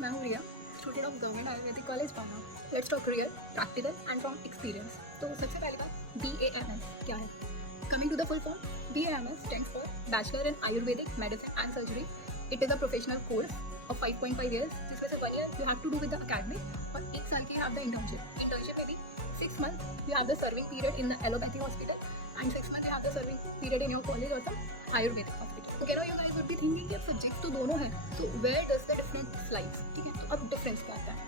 मैं हूँ Riya, student of government Ayurvedic college Patna. Let's talk real, practical and from experience. तो सबसे पहले बात, BAMS क्या है? Coming to the full form, BAMS stands for Bachelor in Ayurvedic Medicine and Surgery. It is a professional course of 5.5 years, जिसमें से 1 year you have to do with the academy और 1 साल के have the internship. Internship में भी 6 months you have the serving period in the allopathy hospital and 6 months you have the serving period in your college or the Ayurvedic hospital. तो कह रहा हूँ, you guys would be thinking कि subject तो दोनों है, तो where does the difference lies? ठीक है, तो अब डिफरेंस क्या आता है?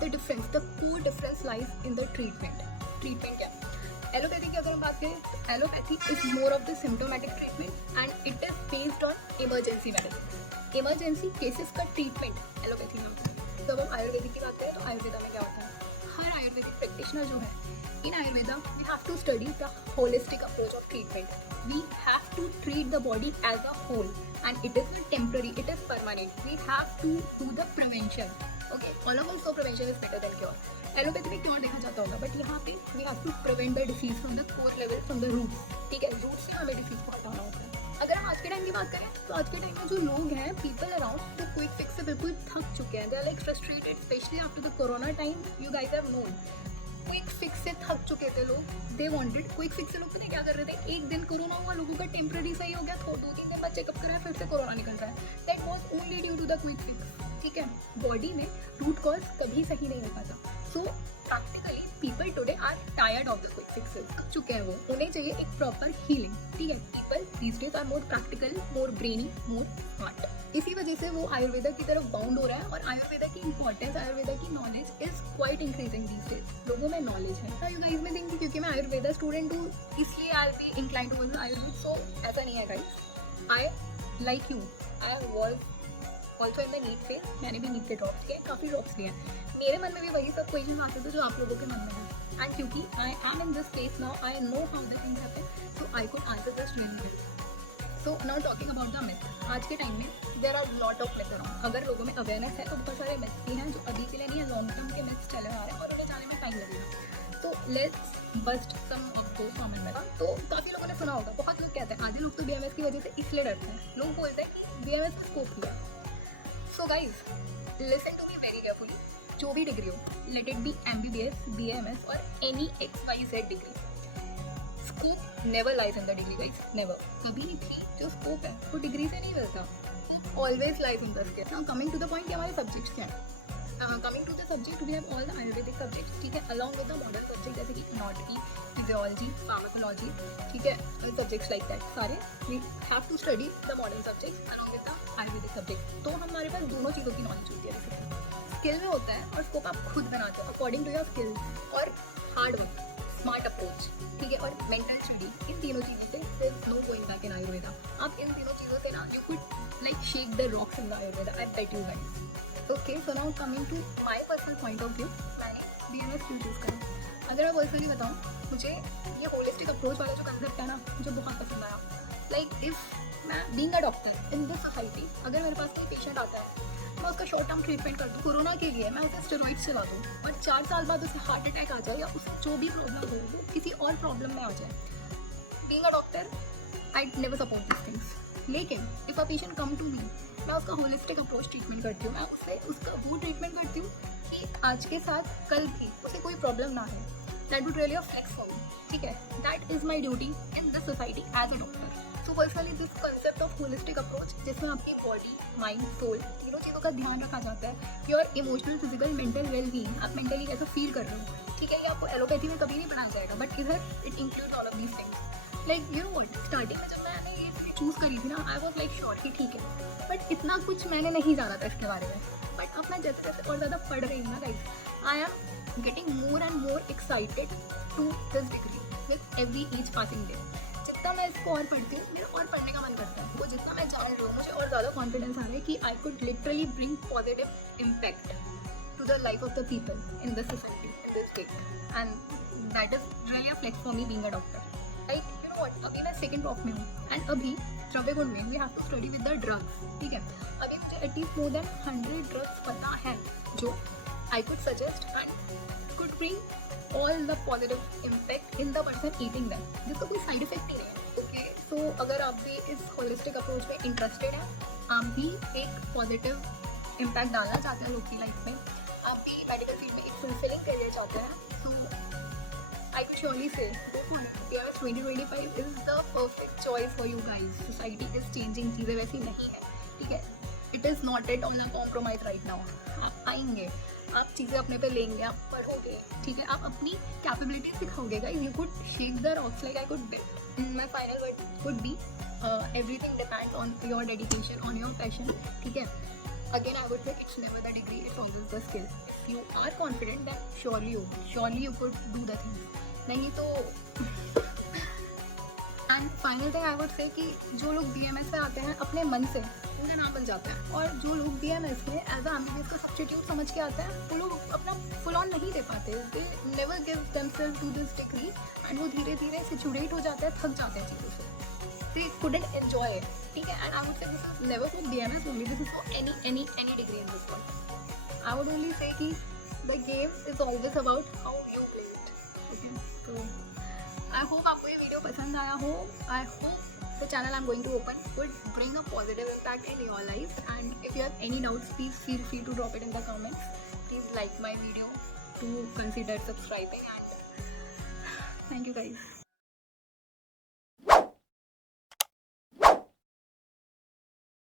The difference, the core difference lies in the treatment. Treatment क्या है? एलोपैथी की अगर हम बात करें, allopathy is more of the symptomatic treatment and it is based on emergency medicine. Emergency cases का ट्रीटमेंट एलोपैथी में होता है। जब हम आयुर्वेदिक की बात करें तो आयुर्वेदा में क्या होता है? हर आयुर्वेदिक प्रैक्टिशनर जो है, in Ayurveda we have to study the holistic approach of treatment. We have to treat the body as a whole and it is not temporary, it is permanent. We have to do the prevention. Okay, all of so prevention is better than cure. Allopathy में cure देखा जाता होगा, but यहाँ पे we have to prevent the disease from the core level, from the root. ठीक है, root से हमें डिसीज को हटाना होता है। अगर हम आज के टाइम की बात करें तो आज के टाइम में जो लोग हैं, पीपल अराउंड, वो क्विक फिक्स से बिल्कुल थक चुके हैं। They are like frustrated, specially after the corona time. You guys have known, quick fix से थक चुके थे लोग। दे वांटेड क्विक फिक्स से। लोग पता क्या कर रहे थे? एक दिन कोरोना हुआ, लोगों का टेम्पररी सही हो गया, तो 2-3 दिन बाद चेकअप कराया, फिर से कोरोना निकल रहा है। That was only due to the quick fix. ठीक है, बॉडी में रूट कॉज कभी सही नहीं हो पाता। So practically people today are tired of the quick fixes. थक चुके हैं वो, उन्हें चाहिए एक प्रॉपर हीलिंग। ठीक है, people these days are more practical, more brainy, more smart. इसी वजह से वो आयुर्वेदा की तरफ बाउंड हो रहा है और आयुर्वेदा की इंपॉर्टेंस, आयुर्वेदा की knowledge is quite increasing these days. लोगों में नॉलेज है। यू गाइस में थिंक क्योंकि मैं आयुर्वेदा स्टूडेंट हूँ इसलिए I will be inclined towards Ayurved. So ऐसा नहीं है guys. I like you, I was also in the NEET phase. मैंने भी नीट के ड्रॉप्स किए, काफ़ी ड्रॉप्स लिए हैं। मेरे मन में भी वही सब क्वेश्चन आते थे जो आप लोगों के मन में है। एंड क्योंकि I am in this place now, I know how the things happen, so I could answer this really well. So now talking about the myth. आज के टाइम में there are lot of myth around. अगर लोगों में awareness है तो बहुत सारे मिथ्स भी हैं जो अभी के लिए नहीं है, लॉन्ग टर्म के मिथ्स चले आ रहे हैं और उन्हें जाने में टाइम लगेगा। तो let's bust some of those common myths. तो काफ़ी लोगों ने सुना होगा, बहुत लोग कहते हैं, आधे लोग तो BMS की वजह से इसलिए डरते हैं। लोग बोलते हैं कि BMS स्कोप है। So guys listen to me very carefully. जो भी डिग्री हो, let it be MBBS, BAMS और any XYZ degree, scope never lies in the degree guys, never. कभी नहीं थी। जो स्कोप है वो डिग्री से नहीं मिलता, always lies in the skill. Now coming to the point कि हमारे सब्जेक्ट्स क्या हैं। Coming to the subject, we have all the Ayurvedic subjects. ठीक है, along with the modern subject जैसे कि एनाटॉमी, फिजियोलॉजी, फार्माकोलॉजी। ठीक है, सब्जेक्ट्स लाइक दैट सारे we have to study the modern subject along with the Ayurvedic subject. तो हमारे पास दोनों चीज़ों की नॉलेज होती है। जैसे स्किल में होता है और स्कोप आप खुद बनाते हो अकॉर्डिंग टू योर स्किल और हार्ड वर्क, स्मार्ट अप्रोच। ठीक है, और मेंटल स्टडी। इन तीनों चीज़ों से there is no going back in Ayurveda. आप इन तीनों चीज़ों से ना, you could like shake the rocks in the Ayurveda, I bet you guys. Okay, so now coming to my personal point of view, मैंने BMS क्यों चूज़ करा। अगर मैं पर्सनली बताऊँ, मुझे ये होलिस्टिक अप्रोच वाला जो कंसेप्ट है ना, मुझे बहुत पसंद आया। लाइक इफ मैं being a doctor in this society, अगर मेरे पास कोई पेशेंट आता है, मैं उसका शॉर्ट टर्म ट्रीटमेंट कर दूँ। कोरोना के लिए मैं उसे स्टेरॉइड्स चला दूँ और 4 साल बाद उसे हार्ट अटैक आ जाए या उसे जो भी प्रॉब्लम हो, वो किसी और प्रॉब्लम में आ जाए। Being a doctor I never support this things. लेकिन if a patient come to me, मैं उसका होलिस्टिक अप्रोच ट्रीटमेंट करती हूँ। मैं उससे उसका वो ट्रीटमेंट करती हूँ कि आज के साथ कल भी उसे कोई प्रॉब्लम ना है। That would really flex for me. ठीक है, that is my duty in this society as a doctor. So personally this concept of holistic approach, जिसमें आपकी बॉडी, माइंड, सोल, तीनों चीज़ों का ध्यान रखा जाता है। Your emotional, physical, mental wellbeing, आप मेंटली कैसा फील कर रहे हो। ठीक है, ये आपको एलोपैथी में कभी नहीं पढ़ाया जाएगा, बट इधर it includes all of these things. Like you know what, starting में जब मैंने ये चूज़ करी थी ना, आई वॉज लाइक श्योर कि ठीक है, बट इतना कुछ मैंने नहीं जाना था इसके बारे में। बट अब मैं जैसे जैसे और ज़्यादा पढ़ रही हूँ ना guys, I am getting more and more excited to this degree with every each passing day. जितना मैं इसको और पढ़ती हूँ, मेरा और पढ़ने का मन करता है। वो जितना मैं जान रही हूँ, मुझे और ज़्यादा कॉन्फिडेंस आ रहा है कि I could literally bring positive impact to the life of the people in this society, in this state, and that is really a flex for me being a doctor. Like you know what, अभी मैं second drop में हूँ and अभी द्रव्यगुण में we have to study with the drugs. ठीक है, अभी मुझे एटलीस्ट मोर देन 100 ड्रग्स पता है जो I could suggest and could bring all the positive impact in the person eating them, जिसका कोई साइड इफेक्ट ही नहीं है। ओके, सो अगर आप भी इस होलिस्टिक अप्रोच में इंटरेस्टेड हैं, आप भी एक पॉजिटिव इम्पैक्ट डालना चाहते हैं लोग की लाइफ में, आप भी मेडिकल फील्ड में एक फुलफिलिंग करियर चाहते हैं, तो I will surely say go for it. Year 2025 is the perfect choice for you guys. Society is changing, चीज़ें वैसी नहीं है, ठीक है. It is not at all a compromise right now. आप आएंगे, आप चीज़ें अपने पे लेंगे, आप पढ़ोगे, ठीक है, आप अपनी कैपेबिलिटीज दिखाओगे. Guys, you could shake the rocks like I could build. My final word could be everything depends on your dedication, on your passion, ठीक है. Again, I would say it's never the degree, it's always the skill. If you are confident, then surely you could do the things. नहीं तो and final thing I would say कि जो लोग BMS में आते हैं अपने मन से उनका नाम बन जाता है, और जो लोग BMS में एज अ MBBS का सब्स्टिट्यूट समझ के आते हैं वो लोग अपना फुल ऑन नहीं दे पाते. They never give themselves to this degree and वो धीरे धीरे सेचुरेट हो जाते हैं, थक जाते हैं चीज़ों से. They couldn't enjoy it, ठीक है. And I would say this is never for BMS only, this is for any degree in this world. I would only say कि the game is always about how you play it, okay. So I hope आपको ये video पसंद आया हो. I hope the channel I'm going to open would bring a positive impact in your life, and if you have any doubts, please feel free to drop it in the comments. Please like my video, to consider subscribing, and thank you guys.